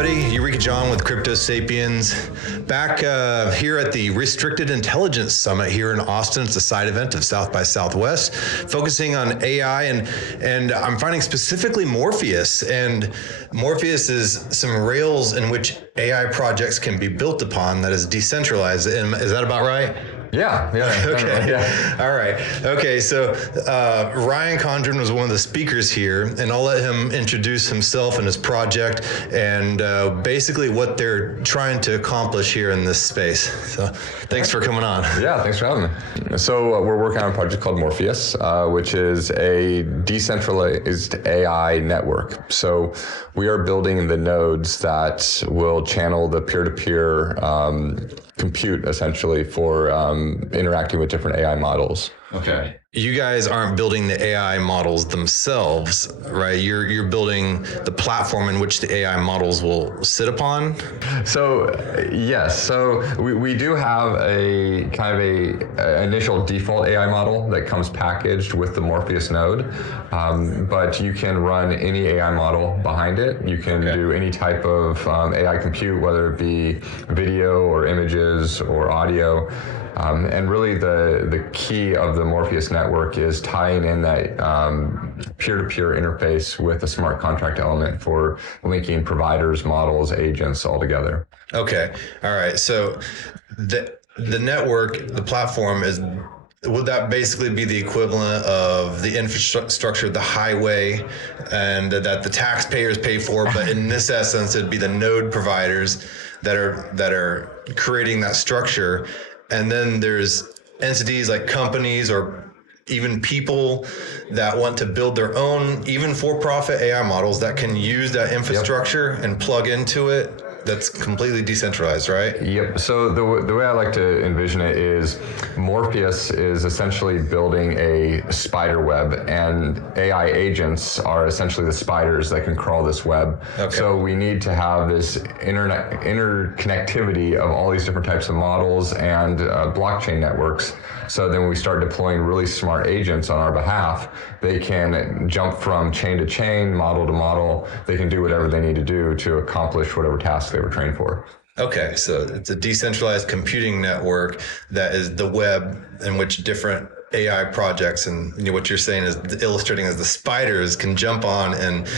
everybody. Eureka John with Crypto Sapiens. Back here at the Restricted Intelligence Summit here in Austin. It's a side event of South by Southwest, focusing on AI, and I'm finding specifically Morpheus. And Morpheus is some rails in which AI projects can be built upon that is decentralized. Is that about right? Yeah. Okay. Yeah. All right. Okay. So Ryan Condron was one of the speakers here, and I'll let him introduce himself and his project and basically what they're trying to accomplish here in this space. So thanks for coming on. Yeah, thanks for having me. So we're working on a project called Morpheus, which is a decentralized AI network. So we are building the nodes that will channel the peer-to-peer compute essentially for interacting with different AI models. Okay. You guys aren't building the AI models themselves, right? You're building the platform in which the AI models will sit upon? So yes, so we do have a kind of a initial default AI model that comes packaged with the Morpheus node, but you can run any AI model behind it. You can do any type of AI compute, whether it be video or images or audio. And really the key of the Morpheus network is tying in that peer-to-peer interface with a smart contract element for linking providers, models, agents all together. Okay. All right. So the network, the platform would that basically be the equivalent of the infrastructure, the highway, and that the taxpayers pay for? But in this essence, it'd be the node providers that are creating that structure. And then there's entities like companies or even people that want to build their own, even for-profit AI models that can use that infrastructure and plug into it. That's completely decentralized, right? Yep. So the way I like to envision it is Morpheus is essentially building a spider web, and AI agents are essentially the spiders that can crawl this web. Okay. So we need to have this interconnectivity of all these different types of models and blockchain networks. So then when we start deploying really smart agents on our behalf, they can jump from chain to chain, model to model. They can do whatever they need to do to accomplish whatever task they were trained for. Okay, so it's a decentralized computing network that is the web in which different AI projects, and what you're saying is illustrating as the spiders can jump on and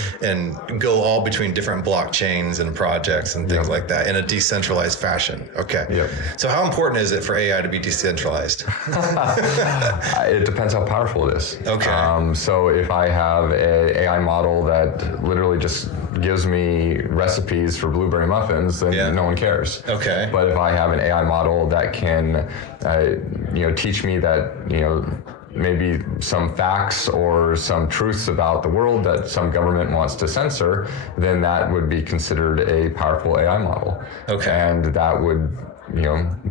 go all between different blockchains and projects and things like that in a decentralized fashion. Okay. Yep. So how important is it for AI to be decentralized? It depends how powerful it is. Okay. So if I have an AI model that literally just gives me recipes for blueberry muffins, then no one cares. Okay. But if I have an AI model that can, teach me that, maybe some facts or some truths about the world that some government wants to censor, then that would be considered a powerful AI model. Okay. And that would,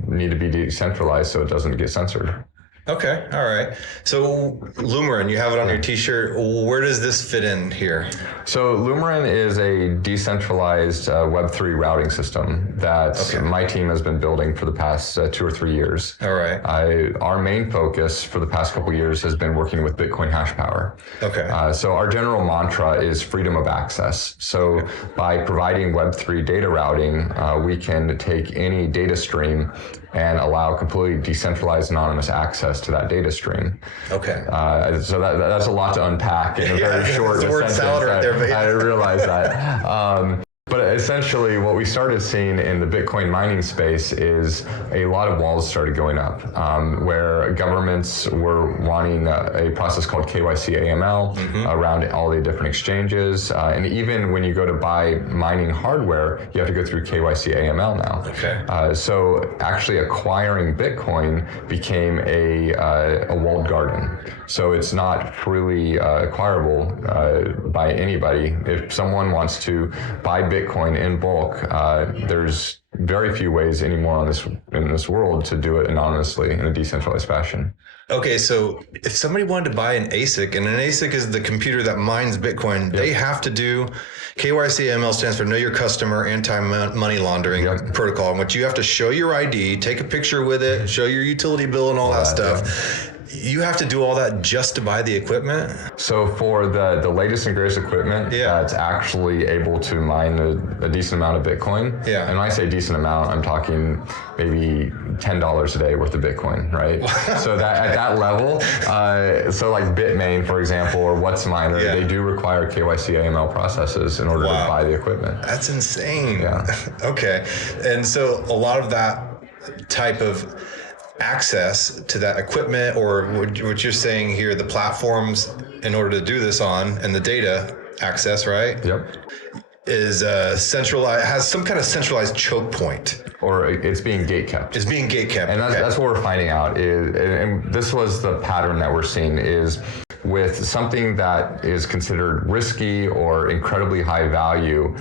need to be decentralized so it doesn't get censored. Okay. All right. So Lumerin, you have it on your t-shirt. Where does this fit in here? So Lumerin is a decentralized web3 routing system that my team has been building for the past 2 or 3 years. All right. Our main focus for the past couple of years has been working with Bitcoin hashpower. Okay. So our general mantra is freedom of access. So by providing web3 data routing, we can take any data stream and allow completely decentralized anonymous access to that data stream. Okay. So that's a lot to unpack in a very short sentence. Salad right there, I realize that. But essentially what we started seeing in the Bitcoin mining space is a lot of walls started going up where governments were wanting a process called KYC AML around all the different exchanges. And even when you go to buy mining hardware, you have to go through KYC AML now. Okay. So actually acquiring Bitcoin became a walled garden. So it's not freely acquirable by anybody. If someone wants to buy Bitcoin in bulk, there's very few ways anymore in this world to do it anonymously in a decentralized fashion. Okay, so if somebody wanted to buy an ASIC, and an ASIC is the computer that mines Bitcoin, they have to do KYC AML, stands for Know Your Customer, Anti-Money Laundering Protocol, in which you have to show your ID, take a picture with it, show your utility bill and all that stuff. you have to do all that just to buy the equipment? So for the latest and greatest equipment that's actually able to mine a decent amount of Bitcoin, and when I say decent amount, I'm talking maybe $10 a day worth of Bitcoin, right? So that at that level, so like Bitmain, for example, or WhatsMiner, they do require KYC AML processes in order to buy the equipment. That's insane. Okay. And so a lot of that type of access to that equipment, or what you're saying here, the platforms in order to do this on, and the data access, right? Yep. Is centralized, has some kind of centralized choke point. Or it's being gatekept. It's being gatekept. And that's what we're finding out is, and this was the pattern that we're seeing, is with something that is considered risky or incredibly high value,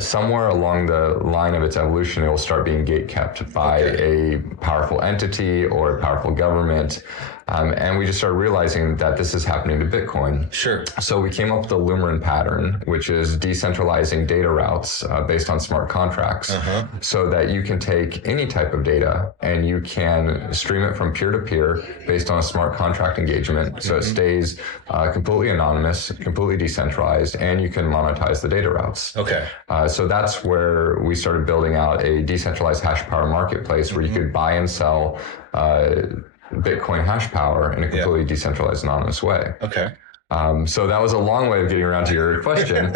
somewhere along the line of its evolution, it will start being gatekept by a powerful entity or a powerful government. And we just started realizing that this is happening to Bitcoin. Sure. So we came up with the Lumerin pattern, which is decentralizing data routes based on smart contracts, so that you can take any type of data and you can stream it from peer to peer based on a smart contract engagement. So it stays completely anonymous, completely decentralized, and you can monetize the data routes. Okay. So that's where we started building out a decentralized hashpower marketplace where you could buy and sell Bitcoin hash power in a completely decentralized, anonymous way. Okay. So that was a long way of getting around to your question.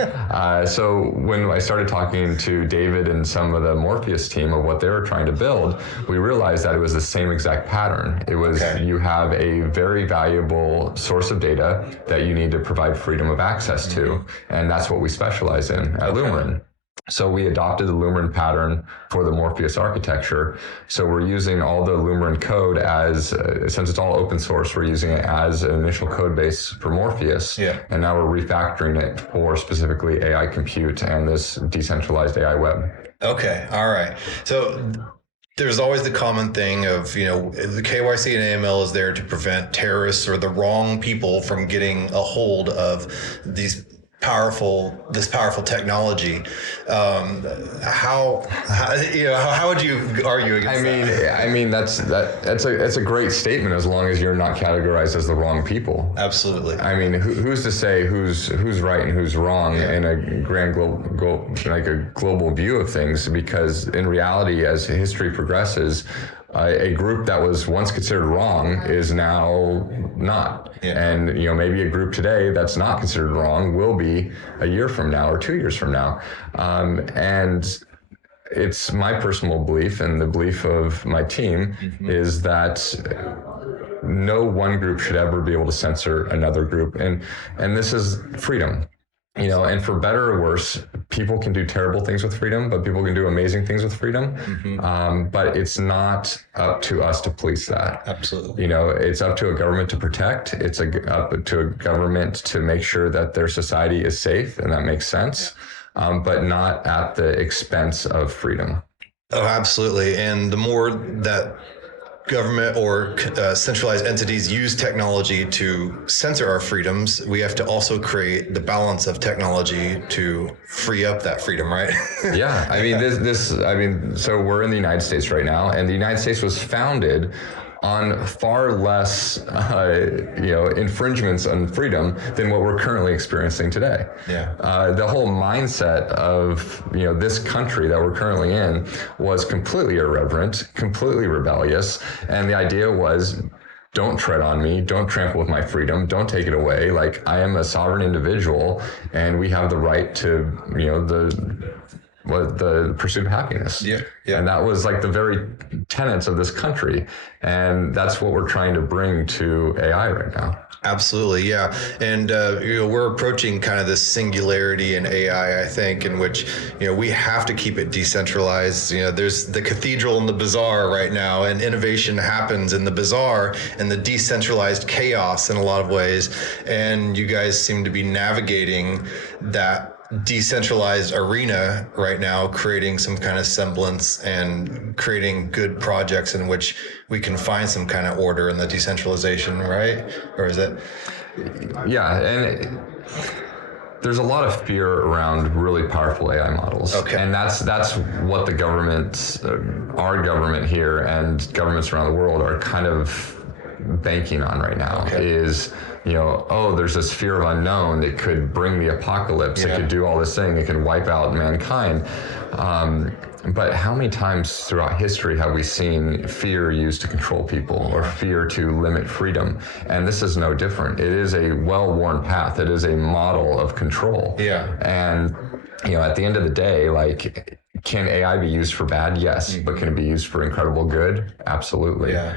So when I started talking to David and some of the Morpheus team of what they were trying to build, we realized that it was the same exact pattern. It was you have a very valuable source of data that you need to provide freedom of access to, and that's what we specialize in at Lumerin. So we adopted the Lumerin pattern for the Morpheus architecture. So we're using all the Lumerin code as, since it's all open source, we're using it as an initial code base for Morpheus. And now we're refactoring it for specifically AI compute and this decentralized AI web. Okay. All right. So there's always the common thing of, the KYC and AML is there to prevent terrorists or the wrong people from getting a hold of this powerful technology. How would you argue against that? I mean that's a great statement as long as you're not categorized as the wrong people. Absolutely. I mean, who's to say who's right and who's wrong in a grand global view of things? Because in reality, as history progresses, a group that was once considered wrong is now not. And maybe a group today that's not considered wrong will be a year from now or 2 years from now. And it's my personal belief and the belief of my team is that no one group should ever be able to censor another group. And this is freedom. And for better or worse, people can do terrible things with freedom, but people can do amazing things with freedom. But it's not up to us to police that. Absolutely. It's up to a government to protect. It's up to a government to make sure that their society is safe, and that makes sense, but not at the expense of freedom. Oh, absolutely. And the more that government or centralized entities use technology to censor our freedoms, we have to also create the balance of technology to free up that freedom, right? I mean, so we're in the United States right now, and the United States was founded on far less, infringements on freedom than what we're currently experiencing today. The whole mindset of, this country that we're currently in was completely irreverent, completely rebellious. And the idea was, don't tread on me, don't trample with my freedom, don't take it away. Like, I am a sovereign individual and we have the right to, the pursuit of happiness. And that was like the very tenets of this country. And that's what we're trying to bring to AI right now. Absolutely. Yeah. And, we're approaching kind of this singularity in AI, I think, in which, we have to keep it decentralized. There's the cathedral and the bazaar right now, and innovation happens in the bazaar and the decentralized chaos in a lot of ways. And you guys seem to be navigating that decentralized arena right now, creating some kind of semblance and creating good projects in which we can find some kind of order in the decentralization, right? Or is it? And there's a lot of fear around really powerful AI models. And that's what the government, our government here and governments around the world are kind of banking on right now is, there's this fear of unknown that could bring the apocalypse. It could do all this thing. It could wipe out mankind. But how many times throughout history have we seen fear used to control people or fear to limit freedom? And this is no different. It is a well-worn path. It is a model of control. Yeah. And, at the end of the day, like, can AI be used for bad? Yes. But can it be used for incredible good? Absolutely. Yeah.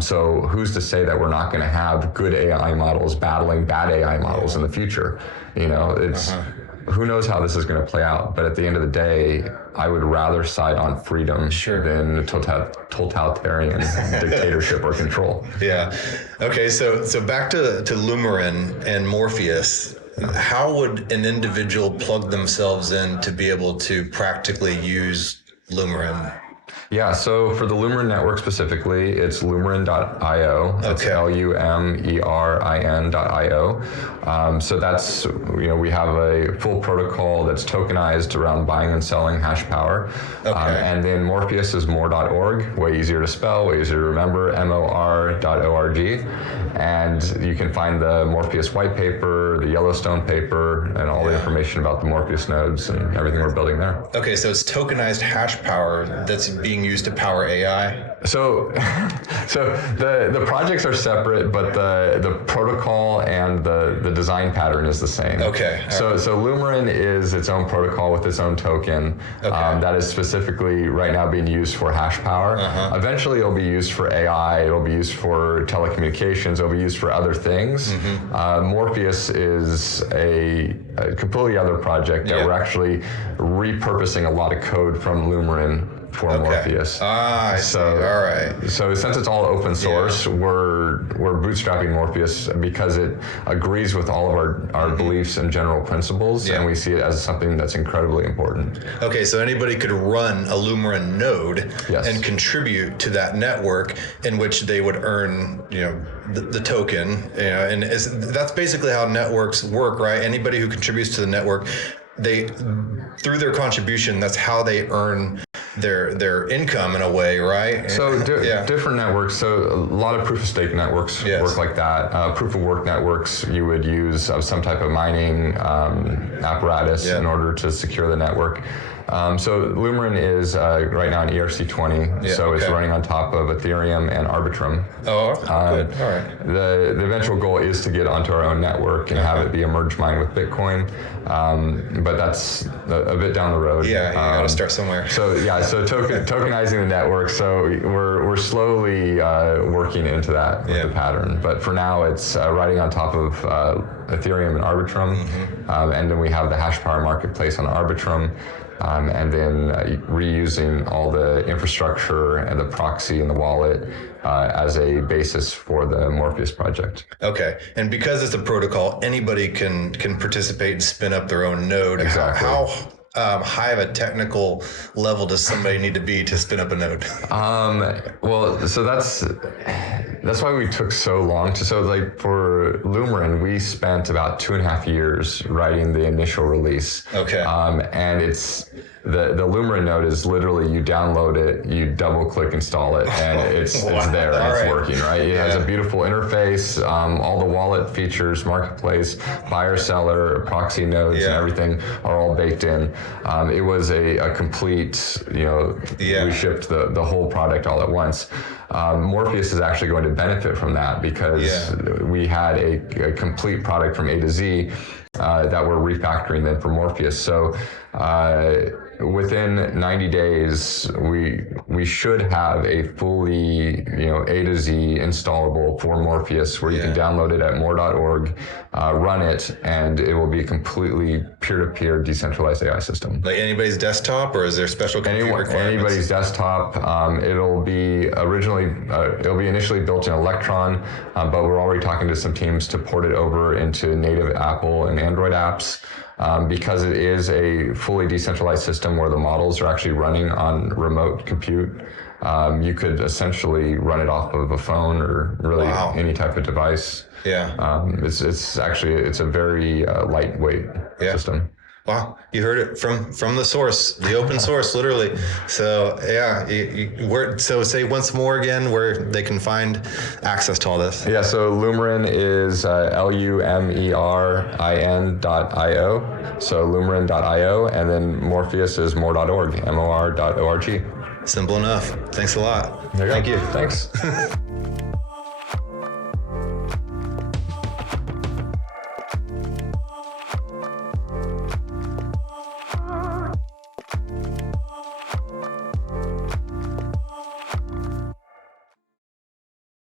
So who's to say that we're not going to have good AI models battling bad AI models in the future? Who knows how this is going to play out? But at the end of the day, I would rather side on freedom than totalitarian dictatorship or control. Yeah. Okay. So back to Lumerin and Morpheus. How would an individual plug themselves in to be able to practically use Lumerin? Yeah, so for the Lumerin network specifically, it's lumerin.io. It's lumerin.io. So that's, we have a full protocol that's tokenized around buying and selling hashpower. And then Morpheus is more.org, way easier to spell, way easier to remember, mor.org. And you can find the Morpheus white paper, the Yellowstone paper, and all the information about the Morpheus nodes and everything we're building there. Okay, so it's tokenized hash power that's being used to power AI. So the projects are separate, but the protocol and the design pattern is the same. Okay. So Lumerin is its own protocol with its own token that is specifically right now being used for hash power. Eventually, it'll be used for AI. It'll be used for telecommunications. It'll be used for other things. Morpheus is a completely other project that we're actually repurposing a lot of code from Lumerin for Morpheus. I see. All right. So since it's all open source, we're bootstrapping Morpheus because it agrees with all of our beliefs and general principles, and we see it as something that's incredibly important. Okay, so anybody could run a Lumerin node and contribute to that network in which they would earn, the token, and that's basically how networks work, right? Anybody who contributes to the network, through their contribution, that's how they earn their income in a way, right? So different networks. So a lot of proof of stake networks work like that. Proof of work networks, you would use some type of mining apparatus in order to secure the network. So Lumerin is right now an ERC20, so it's running on top of Ethereum and Arbitrum. Oh, good. All right. The eventual goal is to get onto our own network and have it be a merge mine with Bitcoin, but that's a bit down the road. Yeah, you got to start somewhere. So tokenizing the network. So we're slowly working into that with the pattern, but for now it's riding on top of Ethereum and Arbitrum, and then we have the hash power marketplace on Arbitrum. And then reusing all the infrastructure and the proxy and the wallet as a basis for the Morpheus project. Okay, and because it's a protocol, anybody can participate and spin up their own node. Exactly. How high of a technical level does somebody need to be to spin up a node? Well, so that's why we took so long to. So like for Lumerin, we spent about 2.5 years writing the initial release. Okay. And it's the Lumerin node is literally you download it, you double click install it, and it's there and it's working, right? It has a beautiful interface, all the wallet features, marketplace, buyer, seller, proxy nodes, and everything are all baked in. It was a complete, we shipped the whole product all at once. Morpheus is actually going to benefit from that because we had a complete product from A to Z that we're refactoring then for Morpheus. So within 90 days, we should have a fully, A to Z installable for Morpheus where you can download it at more.org, run it, and it will be a completely peer-to-peer decentralized AI system. Like anybody's desktop, or is there special compute requirements? Anybody's desktop. It'll be initially built in Electron, but we're already talking to some teams to port it over into native Apple and Android apps. Because it is a fully decentralized system where the models are actually running on remote compute, you could essentially run it off of a phone or really any type of device. Yeah. It's a very lightweight system. Wow, you heard it from the source, the open source, literally. So yeah, so say once more again where they can find access to all this. Yeah, so Lumerin is lumerin.io. So lumerin.io, and then Morpheus is more.org, mor.org. Simple enough. Thanks a lot. There you go. Thank you. Thanks.